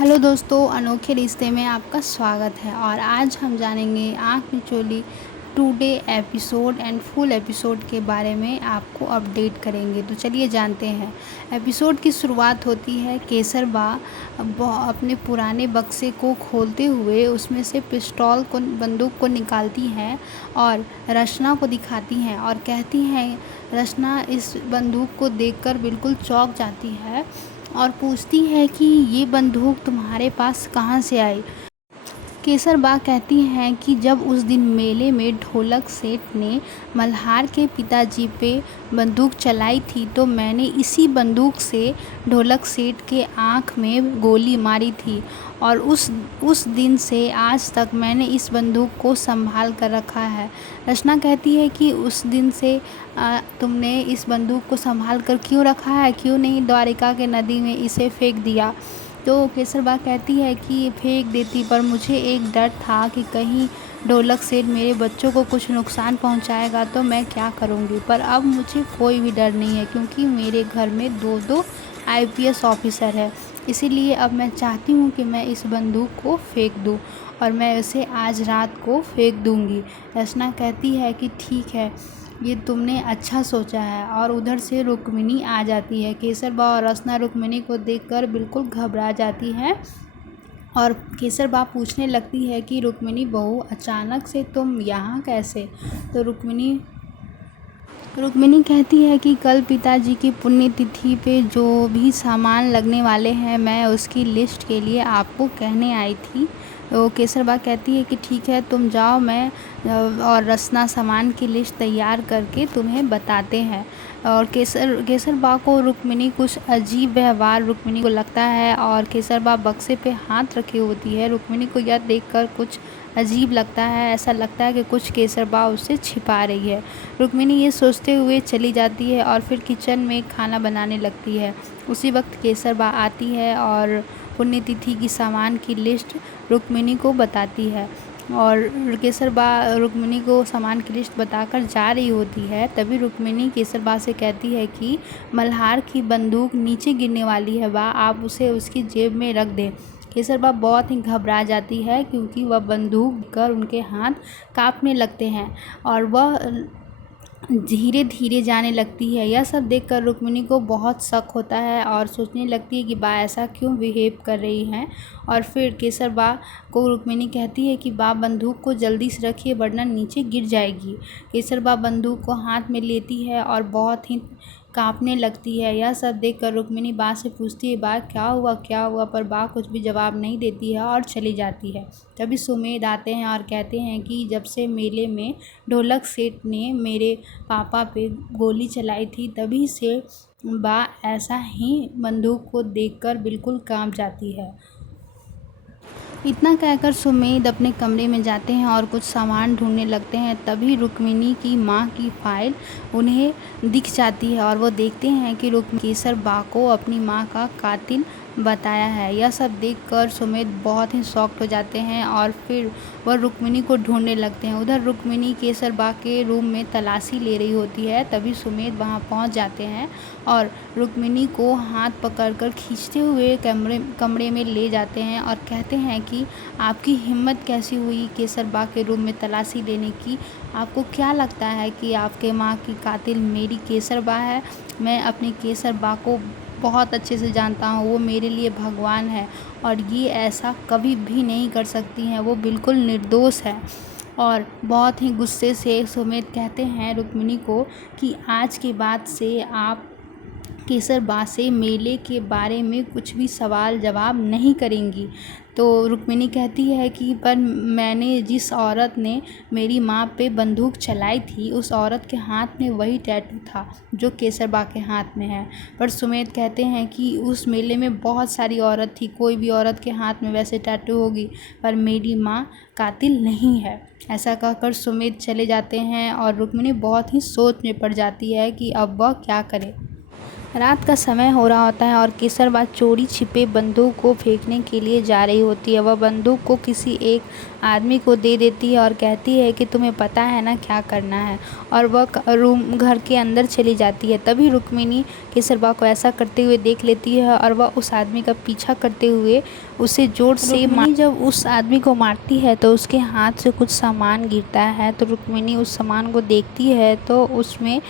Hello दोस्तों, अनोखे रिश्ते में आपका स्वागत है। और आज हम जानेंगे Aankh Micholi today episode and full episode के बारे में आपको अपडेट करेंगे। तो चलिए जानते हैं। एपिसोड की शुरुआत होती है केसर बा अपने पुराने बक्से को खोलते हुए उसमें से बंदूक को निकालती हैं और रचना को दिखाती हैं और कहती हैं। रचना इस बंदूक को देखकर बिल्कुल चौंक जाती है और पूछती है कि ये बंदूक तुम्हारे पास कहाँ से आई। केसर बा कहती हैं कि जब उस दिन मेले में ढोलक सेठ ने मल्हार के पिताजी पे बंदूक चलाई थी तो मैंने इसी बंदूक से ढोलक सेठ के आँख में गोली मारी थी और उस दिन से आज तक मैंने इस बंदूक को संभाल कर रखा है। रचना कहती है कि उस दिन से तुमने इस बंदूक को संभाल कर क्यों रखा है, क्यों नहीं द्वारिका के नदी में इसे फेंक दिया। तो केसर बा कहती है कि फेंक देती, पर मुझे एक डर था कि कहीं ढोलक सेठ मेरे बच्चों को कुछ नुकसान पहुंचाएगा तो मैं क्या करूंगी। पर अब मुझे कोई भी डर नहीं है क्योंकि मेरे घर में दो आईपीएस ऑफिसर है। इसीलिए अब मैं चाहती हूँ कि मैं इस बंदूक को फेंक दूँ और मैं इसे आज रात को फेंक दूँगी। रचना कहती है कि ठीक है, ये तुमने अच्छा सोचा है। और उधर से रुक्मिणी आ जाती है। केसर बा और रचना रुक्मिणी को देखकर बिल्कुल घबरा जाती है और केसर बा पूछने लगती है कि रुक्मिणी बहू, अचानक से तुम यहाँ कैसे। तो रुक्मिणी कहती है कि कल पिताजी की पुण्यतिथि पे जो भी सामान लगने वाले हैं मैं उसकी लिस्ट के लिए आपको कहने आई थी। तो केसर बा कहती है कि ठीक है, तुम जाओ, मैं और रचना सामान की लिस्ट तैयार करके तुम्हें बताते हैं। और केसर बा को रुक्मिणी कुछ अजीब व्यवहार रुक्मिणी को लगता है और केसर बा बक्से पे हाथ रखी होती है। रुक्मिणी को यह देखकर कुछ अजीब लगता है, ऐसा लगता है कि कुछ केसर बा उससे छिपा रही है। रुक्मिणी ये सोचते हुए चली जाती है और फिर किचन में खाना बनाने लगती है। उसी वक्त केसर बा आती है और पुण्यतिथि की सामान की लिस्ट रुक्मिणी को बताती है और केसर बा रुक्मिणी को सामान की लिस्ट बताकर जा रही होती है। तभी रुक्मिणी केसर बा से कहती है कि मल्हार की बंदूक नीचे गिरने वाली है बा, आप उसे उसकी जेब में रख दें। केसर बा बहुत ही घबरा जाती है क्योंकि वह बंदूक कर उनके हाथ कांपने लगते हैं और वह धीरे धीरे जाने लगती है। यह सब देखकर रुक्मिणी को बहुत शक होता है और सोचने लगती है कि बा ऐसा क्यों बिहेव कर रही हैं। और फिर केसर बा को रुक्मिणी कहती है कि बा बंदूक को जल्दी से रखिए वरना नीचे गिर जाएगी। केसर बा बंदूक को हाथ में लेती है और बहुत ही कांपने लगती है। यह सब देखकर रुक्मिणी बा से पूछती है बा क्या हुआ, पर बा कुछ भी जवाब नहीं देती है और चली जाती है। तभी सुमेध आते हैं और कहते हैं कि जब से मेले में ढोलक सेठ ने मेरे पापा पे गोली चलाई थी तभी से बा ऐसा ही बंदूक को देखकर बिल्कुल कांप जाती है। इतना कहकर सुमेध अपने कमरे में जाते हैं और कुछ सामान ढूंढने लगते हैं। तभी रुक्मिणी की माँ की फाइल उन्हें दिख जाती है और वो देखते हैं कि केसर बा को अपनी माँ का कातिल बताया है। यह सब देखकर सुमेध बहुत ही शॉक्ड हो जाते हैं और फिर वह रुक्मिणी को ढूंढने लगते हैं। उधर रुक्मिणी केसर बा के रूम में तलाशी ले रही होती है। तभी सुमेध वहां पहुंच जाते हैं और रुक्मिणी को हाथ पकड़कर खींचते हुए कमरे में ले जाते हैं और कहते हैं कि आपकी हिम्मत कैसी हुई केसर बा के रूम में तलाशी लेने की। आपको क्या लगता है कि आपके माँ की कातिल मेरी केसर बा है। मैं अपनी केसर बा को बहुत अच्छे से जानता हूँ, वो मेरे लिए भगवान है और ये ऐसा कभी भी नहीं कर सकती हैं, वो बिल्कुल निर्दोष है। और बहुत ही गुस्से से सुमेध कहते हैं रुक्मिणी को कि आज के बाद से आप केसर बा से मेले के बारे में कुछ भी सवाल जवाब नहीं करेंगी। तो रुक्मिणी कहती है कि पर मैंने जिस औरत ने मेरी माँ पे बंदूक चलाई थी उस औरत के हाथ में वही टैटू था जो केसर बा के हाथ में है। पर सुमेध कहते हैं कि उस मेले में बहुत सारी औरत थी, कोई भी औरत के हाथ में वैसे टैटू होगी, पर मेरी माँ कातिल नहीं है। ऐसा कहकर सुमेध चले जाते हैं और रुक्मिणी बहुत ही सोच में पड़ जाती है कि अब वह क्या करे। रात का समय हो रहा होता है और केसरबा चोरी छिपे बंदूक को फेंकने के लिए जा रही होती है। वह बंदूक को किसी एक आदमी को दे देती है और कहती है कि तुम्हें पता है ना क्या करना है, और वह घर के अंदर चली जाती है। तभी रुक्मिणी केसरबा को ऐसा करते हुए देख लेती है और वह उस आदमी का पीछा करते हुए उसे जोर से जब उस आदमी को मारती है तो उसके हाथ से कुछ सामान गिरता है। तो रुक्मिणी उस सामान को देखती है तो उसमें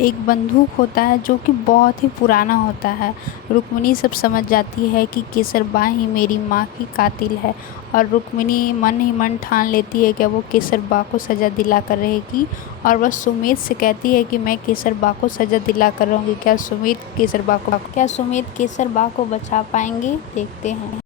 एक बंदूक होता है जो कि बहुत ही पुराना होता है। रुक्मिणी सब समझ जाती है कि केसरबा ही मेरी माँ की कातिल है, और रुक्मिणी मन ही मन ठान लेती है कि वो केसरबा को सज़ा दिला कर रहेगी। और वह सुमेध से कहती है कि मैं केसरबा को सज़ा दिला कर रहूँगी। क्या सुमेध केसरबा को बचा पाएंगे, देखते हैं।